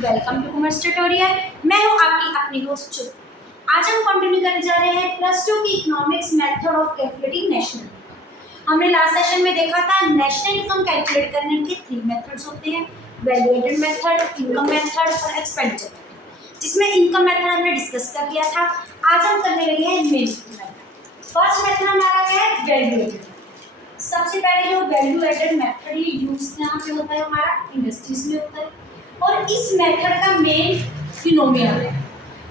Welcome to commerce tutorial. मैं हूं आपकी अपनी होस्ट चुप। आज हम कंटिन्यू करने जा रहे हैं +2 की economics method of calculating national income. हमने लास्ट सेशन में देखा था नेशनल इनकम कैलकुलेट करने के 3 मेथड्स होते हैं, value added method, income method और एक्सपेंडिचर मेथड, जिसमें इनकम मेथड हमने डिस्कस कर लिया था। आज हम करने लगे हैं मेन मेथड। फर्स्ट मेथड हमारा क्या है, वैल्यू एडेड। सबसे पहले जो वैल्यू एडेड मेथड ये यूज यहाँ पे होता है हमारा इंडस्ट्रीज में होता है, और इस मेथड का मेन फिनोमिना है।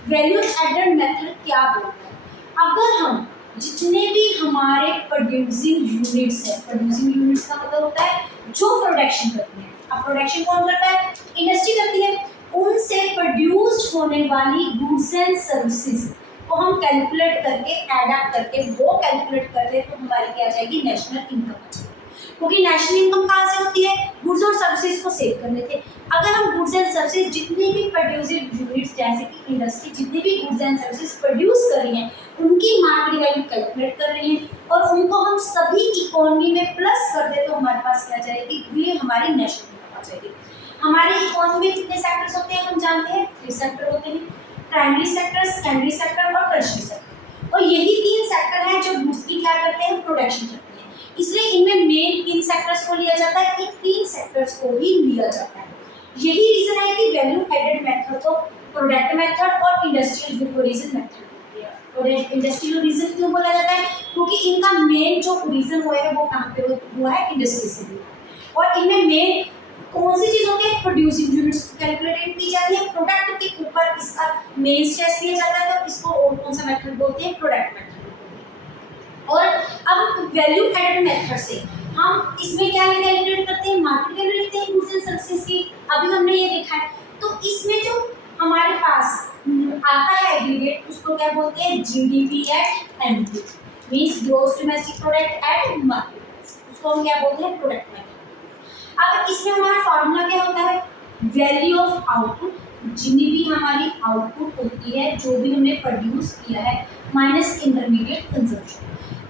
वैल्यू एडेड मेथड क्या बोलता है, अगर हम जितने भी हमारे प्रोड्यूसिंग यूनिट्स हैं, प्रोड्यूसिंग यूनिट्स का मतलब होता है जो प्रोडक्शन करते हैं। अब प्रोडक्शन कौन करता है, इंडस्ट्री करती है। उनसे प्रोड्यूस्ड होने वाली गुड्स एंड सर्विसेज को हम कैलकुलेट करके ऐड अप करके वो कैलकुलेट कर ले तो हमारी क्या आ जाएगी, नेशनल इनकम आ जाएगी। क्योंकि नेशनल इनकम कहाँ से होती है, गुड्स और सर्विसेज को सेव करने थे। अगर हम गुड्स एंड सर्विसेज जितनी भी प्रोड्यूसिंग यूनिट्स जैसे कि इंडस्ट्री जितनी भी गुड्स एंड सर्विसेज प्रोड्यूस कर रही हैं उनकी मार्केट वैल्यू कैलकुलेट कर रही हैं और उनको हम सभी इकोनॉमी में प्लस कर दे तो हमारे पास क्या जाएगी, ये हमारी नेशनल इनकम आ जाएगी। हमारी इकोनॉमी में कितने सेक्टर्स होते हैं हम जानते हैं, 3 सेक्टर होते हैं, प्राइमरी सेक्टर, सेकेंडरी सेक्टर और टर्शियरी सेक्टर। और यही 3 सेक्टर हैं जो गुड्स की क्या करते हैं, प्रोडक्शन करते हैं। इसलिए इनमें मेन 3 सेक्टर्स को लिया जाता है, इन 3 सेक्टर्स को ही लिया जाता है। यही रीजन है कि वैल्यू एडेड मेथड को प्रोडक्ट मेथड और इंडस्ट्रियल रीजन मेथड, और इंडस्ट्रियल रीजन क्यों बोला जाता है, क्योंकि इनका मेन जो रीजन हुआ है वो कहाँ पे हुआ है, इंडस्ट्री से हुआ। और इनमें मेन कौन सी चीज होती है, प्रोड्यूसिंग यूनिट्स कैलकुलेट की जाती है, प्रोडक्ट के ऊपर इसका मेन स्ट्रेस दिया जाता है, तो इसको और कौन सा मेथड बोलते हैं, प्रोडक्ट मेथड। और अब वैल्यू एडेड मेथड से हम इसमें क्या कैलकुलेट करते हैं, मार्केट वैल्यू लेते हैं गुड्स एंड सर्विसेज की। अभी हमने ये देखा है, तो इसमें जो हमारे पास आता है एग्रीगेट उसको क्या बोलते हैं, GDP at MP, means gross domestic product at market, उसको हम क्या बोलते हैं, प्रोडक्ट मेथड। अब इसमें हमारा फार्मूला क्या होता है, वैल्यू ऑफ आउटपुट, जितनी भी हमारी आउटपुट होती है जो भी हमने प्रोड्यूस किया है, माइनस इंटरमीडिएट कंजम्पशन।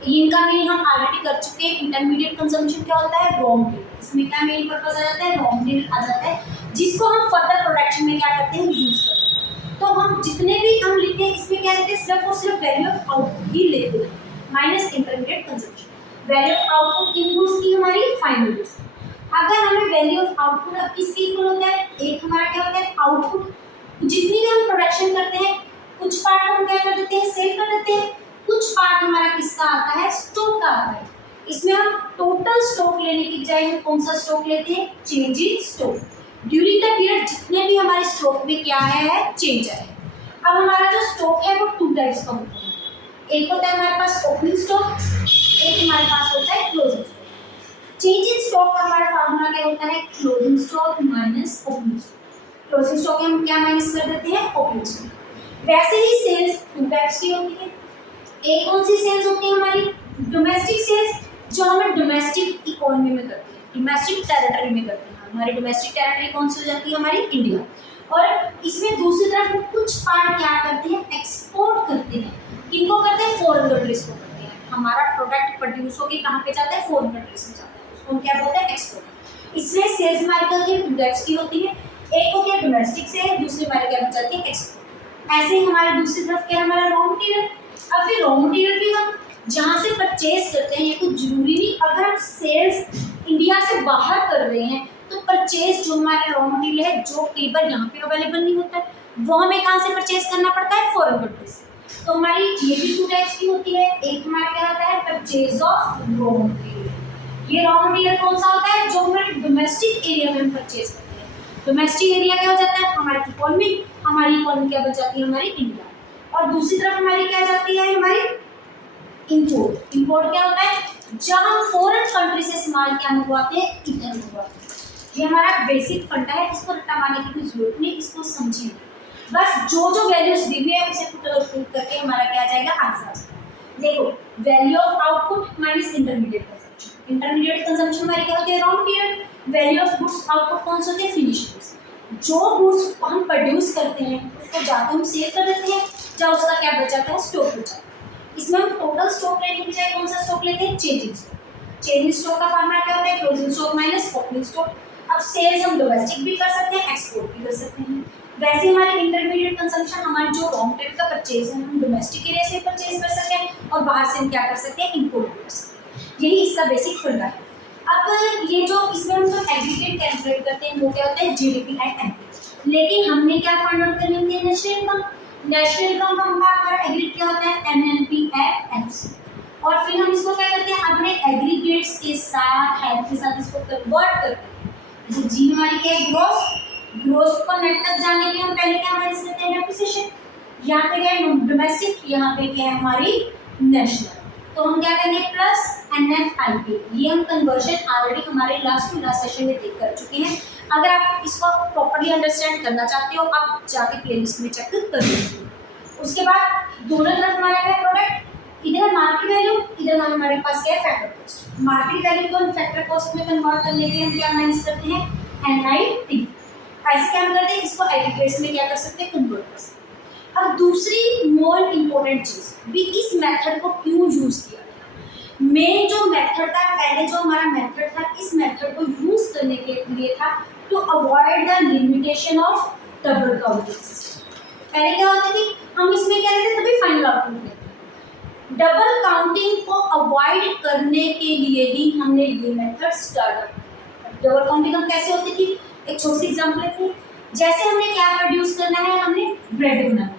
इनका मेन हम ऑलरेडी कर चुके हैं। इंटरमीडिएट कंजम्पशन क्या होता है, रॉ मटेरियल। इसमें क्या मेन पर्पस आ जाता है, रॉ मटेरियल आ जाता है जिसको हम फर्दर प्रोडक्शन में क्या करते हैं, यूज करते हैं। तो हम जितने भी हम लिखते हैं इसमें क्या लेते हैं, सिर्फ और सिर्फ वैल्यू ऑफ आउटपुट ही लेते हैं, minus intermediate consumption. Value of output inputs की हमारी फाइनल गुड्स। अगर हमें वैल्यू ऑफ आउटपुट अब किसके इक्वल होता है, एक हमारा क्या होता है आउटपुट, जितनी भी हम प्रोडक्शन करते हैं कुछ पार्ट हम क्या कर देते हैं, सेल कर देते हैं, कुछ पार्ट हमारा किसका आता है, स्टॉक का आता है। इसमें हम टोटल स्टॉक लेने की बजाय हम कौन सा स्टॉक लेते हैं, change in stock. During the period जितने भी हमारे स्टॉक में क्या है, चेंज आए। अब हमारा जो स्टॉक है वो 2 टाइप्स का होता है, एक होता है हमारे पास ओपनिंग स्टॉक, एक हमारे पास होता है closing stock. Change in stock का हमारा फार्मूला क्या होता है, closing stock minus opening stock. Closing stock हम क्या माइनस कर देते हैं, ओपनिंग स्टॉक। वैसे ही सेल्स 2 टाइप्स की होती है, एक कौन सी सेल्स होती है हमारी, डोमेस्टिक सेल्स, जो हमें डोमेस्टिक इकोनॉमी में करते हैं, डोमेस्टिक टेरिटरी में करते हैं। हमारी डोमेस्टिक टेरिटरी कौन सी हो जाती है, हमारी इंडिया। और इसमें दूसरी तरफ कुछ पार्ट क्या करते हैं, एक्सपोर्ट करते हैं। किनको करते हैं, फॉरेन कंट्रीज को करते हैं। हमारा प्रोडक्ट प्रोड्यूस होकर कहाँ पे जाता है, फॉरेन कंट्रीज में जाता है, उसको हम क्या बोलते हैं, एक्सपोर्ट। इसलिए सेल्स हमारी 2 टाइप्स की होती है, एक होती है डोमेस्टिक सेल, दूसरी हमारी क्या बन जाती है, एक्सपोर्ट। ऐसे ही हमारी दूसरी तरफ क्या है, हमारा रॉ मटेरियल। अब फिर रॉ मटेरियल भी हम जहाँ से परचेज करते हैं, ये कुछ जरूरी नहीं, अगर हम सेल्स इंडिया से बाहर कर रहे हैं तो परचेज जो हमारा रॉ मटेरियल है जो कई बार यहाँ पे अवेलेबल नहीं होता है, वो हमें कहाँ से परचेज करना पड़ता है, फॉरेन कंट्री से। तो हमारी ये भी 2 टाइप्स की होती है, एक हमारा क्या होता है, परचेज ऑफ रॉ मटेरियल। ये रॉ मटेरियल कौन सा होता है, जो हमारे डोमेस्टिक एरिया में हम परचेज करते हैं। डोमेस्टिक एरिया क्या हो जाता है, हमारी इकोनॉमी क्या बन जाती है, हमारी इंडिया। और दूसरी तरफ हमारी क्या जाती है, हमारी इंपोर्ट। इंपोर्ट क्या होता है, जब हम फॉरेन कंट्री से सामान क्या मंगवाते हैं, इधर मंगवाते हैं। ये हमारा बेसिक फंडा है, इसको रट्टा मारने की कोई जरूरत नहीं, इसको समझिए बस। जो जो वैल्यूज दी हुई है उसे पुट करके हमारा क्या आ जाएगा, आंसर। देखो value of output minus intermediate consumption. Intermediate consumption हमारी क्या होती है, raw material. Value of goods output कौन से होते हैं, फिनिश गुड्स। जो गुड्स हम प्रोड्यूस करते हैं उसको जाकर हम सेल कर देते हैं, या उसका क्या बच जाता है, स्टॉक बच जाता है। इसमें हम टोटल स्टॉक लेने की बजाय कौन सा स्टॉक लेते हैं, चेंजिंग स्टॉक। चेंजिंग स्टॉक का फार्मूला क्या होता है, closing stock minus opening stock. अब सेल्स हम डोमेस्टिक भी कर सकते हैं, एक्सपोर्ट भी कर सकते हैं। सकते हैं। वैसे हमारी इंटरमीडिएट कंजम्पशन, हमारी जो रॉ मटेरियल का परचेज है हम डोमेस्टिक एरिया से परचेज कर सकते हैं और बाहर से हम क्या कर सकते हैं, इम्पोर्ट कर सकते हैं। यही इसका बेसिक फंडा है। अब ये जो इसमें हम जो एग्रीगेट कैलकुलेट करते हैं वो क्या होता है, जीडीपी एंड एनपी। लेकिन हमने क्या फाइंड आउट करनी होती है, नेशनल इनकम। नेशनल इनकम का हमारा एग्रीगेट क्या होता है, एनएनपी एंड एनसी। और फिर हम इसको क्या करते हैं, अपने एग्रीगेट्स के साथ हेल्प के साथ इसको कन्वर्ट करते हैं। जैसे जी हमारी क्या है, ग्रोस। ग्रोस को नेट तक जाने के लिए हम पहले क्या माइनस करते हैं, डेप्रिसिएशन। यहाँ पे क्या है, डोमेस्टिक, यहाँ पे क्या है हमारी नेशनल। तो हम क्या करेंगे, प्लस एनएफआईपी। ये हम कन्वर्जन ऑलरेडी हमारे लास्ट सेशन में देख कर चुके हैं। अगर आप इसको प्रॉपर्ली अंडरस्टैंड करना चाहते हो आप जाके प्लेलिस्ट में चेक कर लीजिए। उसके बाद दोनों तरफ हमारा क्या है, प्रोडक्ट, इधर मार्केट वैल्यू, इधर हमारे पास क्या है, फैक्टर कॉस्ट। मार्केट वैल्यू को हम फैक्टर कॉस्ट में कन्वर्ट करने के लिए हम क्या माइनस करते हैं, एनआईटी। ऐसे क्या हम करते हैं, इसको एग्रीगेट्स में क्या कर सकते हैं, कन्वर्ट कर सकते हैं। अब दूसरी मोर इम्पोर्टेंट चीज भी, इस मेथड को क्यों यूज किया गया। मेन जो मेथड था, पहले जो हमारा मेथड था, इस मेथड को यूज करने के लिए था to avoid the limitation of double counting system. पहले क्या होता थी, हम इसमें क्या करते, तभी फाइनल आउटपुट लेते। डबल काउंटिंग को अवॉइड करने के लिए ही हमने ये मेथड स्टार्ट किया। डबल काउंटिंग हम कैसे होती थी, एक छोटी सी एग्जांपल लेते हैं। जैसे हमने क्या प्रोड्यूस करना है, हमने ब्रेड बनाना है।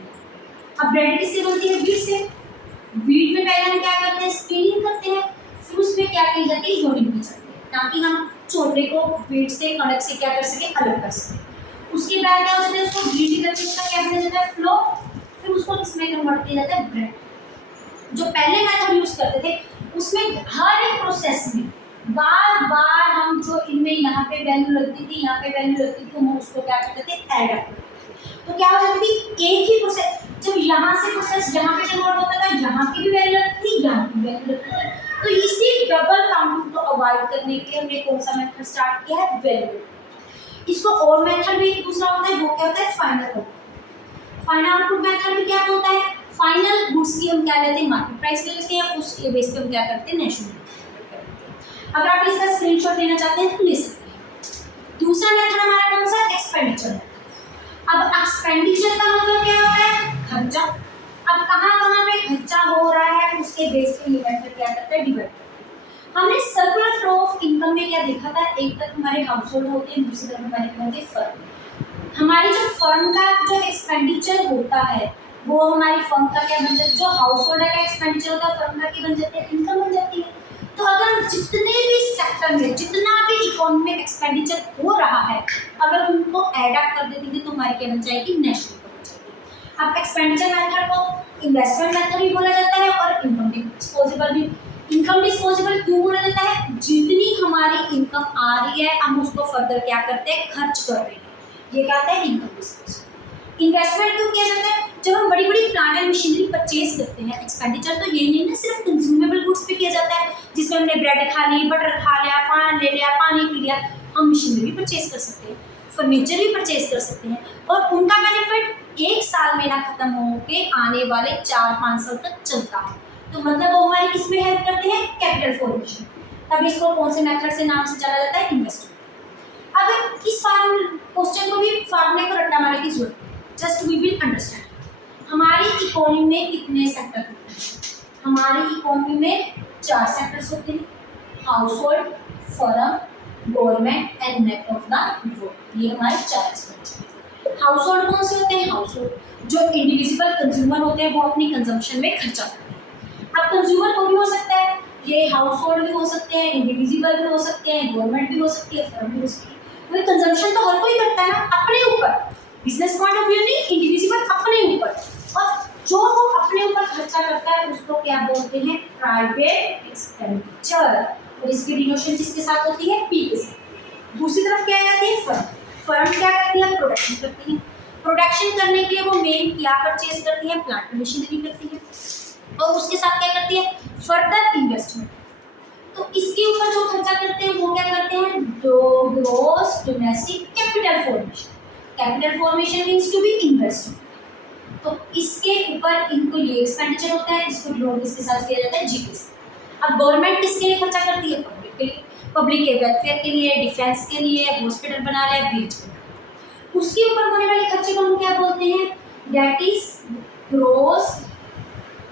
अब ब्रेड किससे बनती है, व्हीट से। व्हीट में पहले हम क्या करते हैं, स्पीनिंग करते हैं, फिर उसमें क्या की जाती है, योनिंग की जाती है, ताकि हम छोटे को व्हीट से, कणक से क्या कर सके, अलग कर सके। उसके बाद क्या हो जाता है, उसको व्हीट करके उसका क्या बना जाता है, फ्लो, फिर उसको किसमें कन्वर्ट किया जाता है, ब्रेड। जो पहले मेथड यूज करते थे उसमें हर एक प्रोसेस में बार बार हम जो इनमें यहाँ पे वैल्यू लगती थी, यहाँ पे वैल्यू लगती थी, हम उसको क्या करते थे, ऐड अप। तो क्या हो जाती थी, एक ही प्रोसेस, जब यहाँ से प्रोसेस जहाँ पे कन्वर्ट होता था, यहाँ की भी वैल्यू लगती थी, यहाँ की वैल्यू लगती थी। तो इसी डबल काउंटिंग को अवॉइड करने के लिए हमने कौन सा मेथड स्टार्ट किया है, वैल्यू। इसको और मेथड भी दूसरा होता है, वो क्या होता है, final output. Final output method भी क्या होता है, फाइनल गुड्स की हम क्या लेते हैं, मार्केट प्राइस ले लेते हैं, उस बेस पे हम क्या करते हैं, नेशनल। अगर आप इसका स्क्रीनशॉट लेना चाहते हैं तो ले सकते हैं। दूसरा मेथड हमारा कौन सा, एक्सपेंडिचर। अब एक्सपेंडिचर का मतलब क्या होता है, खर्चा। अब कहाँ पे खर्चा हो रहा है उसके बेस पे ये मेथड क्या करता है, डिवाइड करता है। हमने सर्कुलर फ्लो ऑफ इनकम में क्या देखा था, एक तरफ हमारे हाउस होल्ड होते हैं, दूसरी तरफ हमारे क्या होते हैं, फर्म। हमारी जो फर्म का जो एक्सपेंडिचर होता है वो हमारी फर्म का क्या बन जाता है, जो हाउस होल्ड का एक्सपेंडिचर होता है फर्म का क्या बन जाती है, इनकम बन जाती है। तो अगर जितने भी सेक्टर में जितना भी इकोनॉमी में एक्सपेंडिचर हो रहा है, अगर उनको ऐड अप कर देते हैं तो हमारी क्या बन जाएगी, नेशनल बन जाएगी। अब एक्सपेंडिचर मेथड को इन्वेस्टमेंट मेथड भी बोला जाता है और इनकम डिस्पोजेबल भी। इनकम डिस्पोजेबल क्यों बोला जाता है, जितनी हमारी इनकम आ रही है हम उसको फर्दर क्या करते हैं, खर्च कर रहे हैं, ये कहते हैं इनकम डिस्पोजेबल। इन्वेस्टमेंट क्यों किया जाता है, जब हम बड़ी बड़ी प्लांट एंड मशीनरी परचेज करते हैं। एक्सपेंडिचर तो ये नहीं ना सिर्फ कंज्यूमेबल गुड्स पे किया जाता है, जिसमें हमने ब्रेड खा ली, बटर खा लिया, पान ले लिया, पानी पी लिया। हम मशीनरी भी परचेज कर सकते हैं, फर्नीचर भी परचेज कर सकते हैं, और उनका बेनिफिट एक साल में ना खत्म हो के आने वाले 4-5 साल तक चलता है। तो मतलब वो हमारी किसमें हेल्प करते हैं, कैपिटल फॉर्मेशन। तब इसको कौन से मेथड से नाम से जाना जाता है, इन्वेस्टमेंट। अब इस क्वेश्चन को भी फार्मूले को रट्टा मारने की जरूरत है, जस्ट वी विल अंडरस्टैंड। हमारी इकोनॉमी में कितने सेक्टर होते हैं, हमारी इकोनॉमी में 4 सेक्टर्स होते हैं, house hold, firm, government and net of the work. ये हमारे 4 सेक्टर हैं। हाउस होल्ड कौन से होते हैं, हाउस होल्ड जो इंडिविजुअल कंज्यूमर होते हैं वो अपनी कंजम्पशन में खर्चा करते हैं। अब कंज्यूमर कोई भी हो सकता है, ये हाउस होल्ड भी हो सकते हैं, इंडिविजुअल भी हो सकते हैं, गवर्नमेंट भी हो सकती है, फर्म भी हो सकती है। वही कंजम्पशन तो हर कोई करता है ना, अपने ऊपर, बिजनेस पॉइंट ऑफ व्यू नहीं, इंडिविजुअल अपने ऊपर। और जो वो अपने ऊपर खर्चा करता है उसको क्या बोलते हैं, प्राइवेट एक्सपेंडिचर। और इसकी डिनोशन किसके साथ होती है, पी के साथ। दूसरी तरफ क्या आती है, फर्म। फर्म क्या करती है, प्रोडक्शन करती है। प्रोडक्शन करने के लिए वो मेन क्या परचेज करती है, प्लांट मशीनरी करती है, और उसके साथ क्या करती है, फर्दर इन्वेस्टमेंट। तो इसके ऊपर जो खर्चा करते हैं वो क्या करते हैं, gross domestic capital formation. Capital formation means to be investment. तो इसके ऊपर इनको ये एक्सपेंडिचर होता है, इसको डिनोट किसके साथ किया जाता है, जी के साथ। अब गवर्नमेंट किसके लिए खर्चा करती है, पब्लिक के लिए, पब्लिक के वेलफेयर के लिए, डिफेंस के लिए, हॉस्पिटल बना रहे, ब्रिज बना। उसके ऊपर होने वाले खर्चे को हम क्या बोलते हैं, that is gross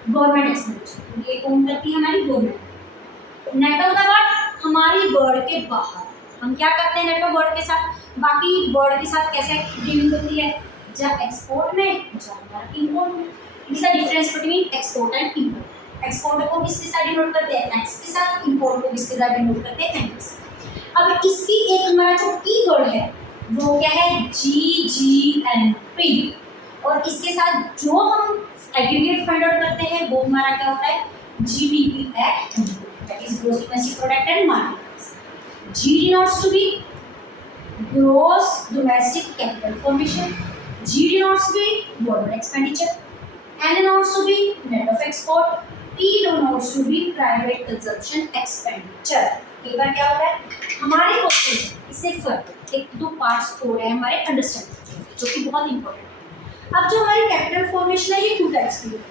government expenditure. ये कौन करती है, हमारी government. Net of the word हमारी वर्ड के बाहर हम क्या करते हैं नेट ऑफ वर्ड के साथ, बाकी वर्ड के साथ कैसे डीलिंग होती है, जब एक्सपोर्ट में या इंपोर्ट में। It's a difference between export and import. Export को किसके साथ डिनोट करते हैं, एक्स के साथ, इंपोर्ट को किसके साथ डिनोट करते हैं, एन के साथ। अब इसकी एक हमारा जो कीवर्ड है वो क्या है, GGNP, और इसके साथ जो हम एग्रीगेट फाइंड आउट करते हैं वो हमारा क्या होता है, GDP at that is gross domestic product and market. G denotes to be gross domestic capital formation. G denotes to be government expenditure. N denotes to be net of export. P denotes to be private consumption expenditure. एक बार क्या होता है हमारे question इससे फर्क एक दो parts हो रहे हैं हमारे अंडरस्टैंडिंग जो कि बहुत इंपॉर्टेंट। अब जो हमारी कैपिटल फॉर्मेशन है ये टू टाइप्स की है।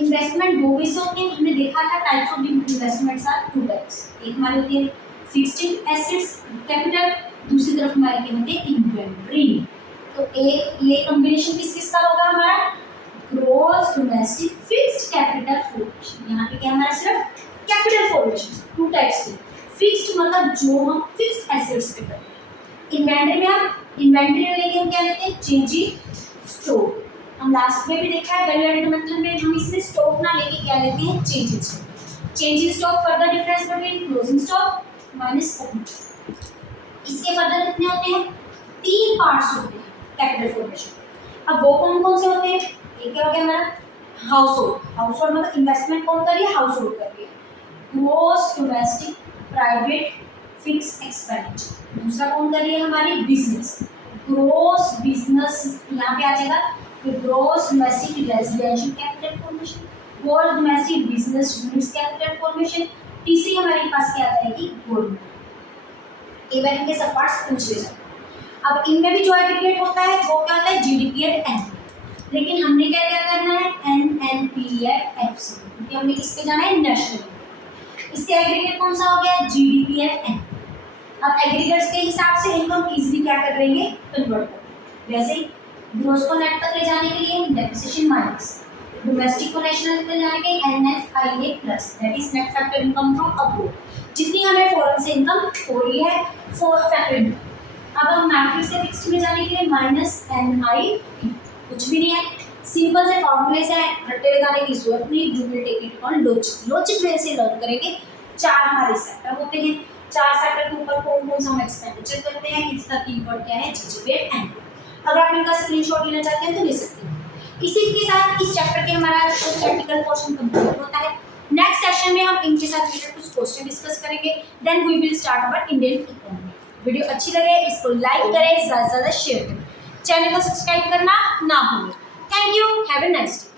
इन्वेस्टमेंट दो वैसे होते हैं, हमने देखा था types of investments are two types. एक हमारी होती है फिक्स्ड एसेट्स कैपिटल, दूसरी तरफ हमारे क्या होते हैं इन्वेंटरी। तो एक ये कॉम्बिनेशन किस किसका होगा हमारा, gross domestic fixed capital formation. यहाँ पे क्या हमारा सिर्फ कैपिटल फॉर्मेशन टू टाइप्स की। फिक्स्ड मतलब जो हम फिक्स्ड एसेट्स पे करते हैं। इन्वेंटरी में हम इन्वेंटरी लेके हम क्या लेते हैं, चेंजिंग स्टॉक। हम लास्ट में भी देखा है वैल्यू एडेड मेथड में हम इसमें स्टॉक ना लेके क्या लेते हैं, changing stock. Changing stock further difference between closing stock minus opening. इसके फर्दर कितने होते हैं, तीन पार्ट्स होते हैं कैपिटल फॉर्मेशन। अब वो कौन कौन से होते हैं, एक क्या हो गया हमारा हाउस होल्ड। हाउस होल्ड मतलब इन्वेस्टमेंट कौन कर रही है, हाउस होल्ड कर रही है। Gross domestic private fixed expenditure. दूसरा कौन कर रही है, हमारी बिजनेस। ग्रॉस बिजनेस यहाँ पे आ जाएगा gross domestic residential capital formation, gross domestic business units capital formation. तीसरी हमारे पास क्या आता है कि गोल्ड। एक बार इनके सब पार्ट्स पूछ ले जाओ। अब इनमें भी जो एग्रीगेट होता है वो क्या होता है, GDP एट एन। लेकिन हमने क्या क्या करना है, NNP एट FC, क्योंकि हमने किस पे जाना है, नेशनल। इसके एग्रीगेट कौन सा हो गया, GDP एट एन। अब एग्रीगेट्स के हिसाब से इनको हम इजीली क्या कर लेंगे, कन्वर्ट कर। वैसे ही ग्रोस को नेट तक ले जाने के लिए डेप्रिसिएशन माइनस, डोमेस्टिक को नेशनल तक ले जाने के NFIA plus, that is net factor income from abroad. जितनी हमें फॉरेन से इनकम हो रही है फॉर फैक्टर इनकम। अब हम मैट्रिक्स से फिक्स्ड में जाने के लिए माइनस NI, कुछ भी नहीं है, सिंपल से फॉर्मूले से रट्टे लगाने की जरूरत नहीं। You will take it on logic, logic way से लर्न करेंगे। चार हमारे सेक्टर होते हैं, चार सेक्टर के ऊपर कौन कौन सा हम एक्सपेंडिचर करते हैं, इसका कीवर्ड क्या है, GGP एंड। अगर आप इनका स्क्रीनशॉट लेना चाहते हैं तो ले सकते हैं। इसी के साथ इस चैप्टर के हमारा प्रैक्टिकल पोर्शन कंप्लीट होता है। नेक्स्ट सेशन में हम इनके साथ रिलेटेड कुछ क्वेश्चन डिस्कस करेंगे, then we will start our Indian economy. Video अच्छी लगे इसको लाइक करें, ज़्यादा से ज़्यादा शेयर करें, चैनल को सब्सक्राइब करना ना भूलें। Thank you, have a nice day.